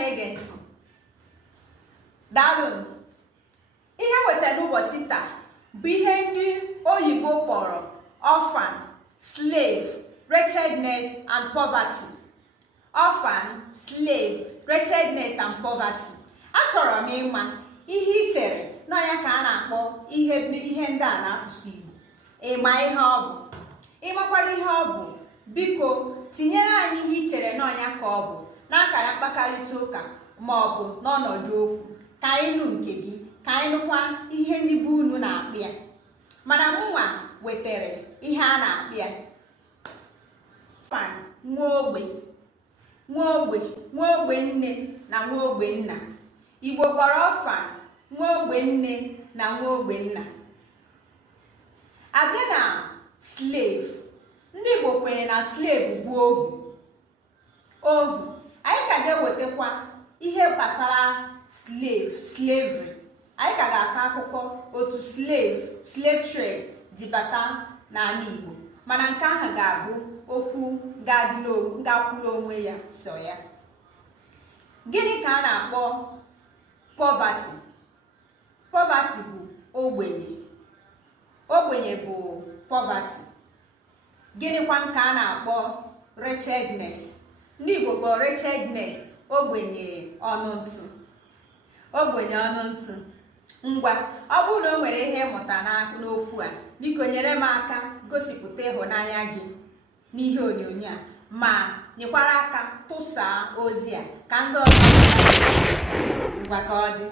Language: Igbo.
na-ege ntị, daalụ. Ihe wetara n'ụbọchị taa bụ ihe ndị oyibo kpọrọ orphan, slave, wretchedness and poverty. Orphan, slave, wretchedness and poverty. Achọrọ m ịma ihe ị chere na ya ka a na-akpọ ihe ndị a n'asụsụ Igbo. Ịma ihe ọ bụ? Ịmakwara ihe ọ bụ, biko tinyere anyị ihe ị chere na ọnya ka ọ bụ n'akara mkparịta ụka ma ọ bụ n'ọnọdụ okwu, ka anyị nụ nke gị, ka anyị nụkwa ihe ndị bụ unu na-akpị ya. Mana mụnwa wetara ihe a na-akpị ya. Orphan, nwa ogbe, nwa ogbe nne na nwa ogbe nna. Igbo kpọrọ orphan nwa ogbe nne na nwa ogbe nna. Abịa na slave, ndị Igbo kwenyere na slave bụ ohu. Anyị ka ga-ewetakwa ihe gbasara slavery. Anyị ka ga-akọ akụkọ otu slave trade ji bata n'ala Igbo, mana nke ahụ ga-abụ okwu ga-akwụrụ onwe ya so ya. Gịnị ka a na-akpọ poverty? Poverty bụ ogbenye. Ogbenye bụ poverty. Gịnịkwa ka a na-akpọ wretchedness? Ndị Igbo kpọrọ wretchedness ogbenye ọnụ ntụ. Ogbenye ọnụ ntụ. Ngwa, ọ bụrụ na o nwere ihe ịmụta n'okwu a, biko nyere m aka gosipụta ịhụnanya gị n'ihe onyonyo a, ma nyekwara aka tụsaa ozi a ka ndị ọzọ ngwa ka ọ dị.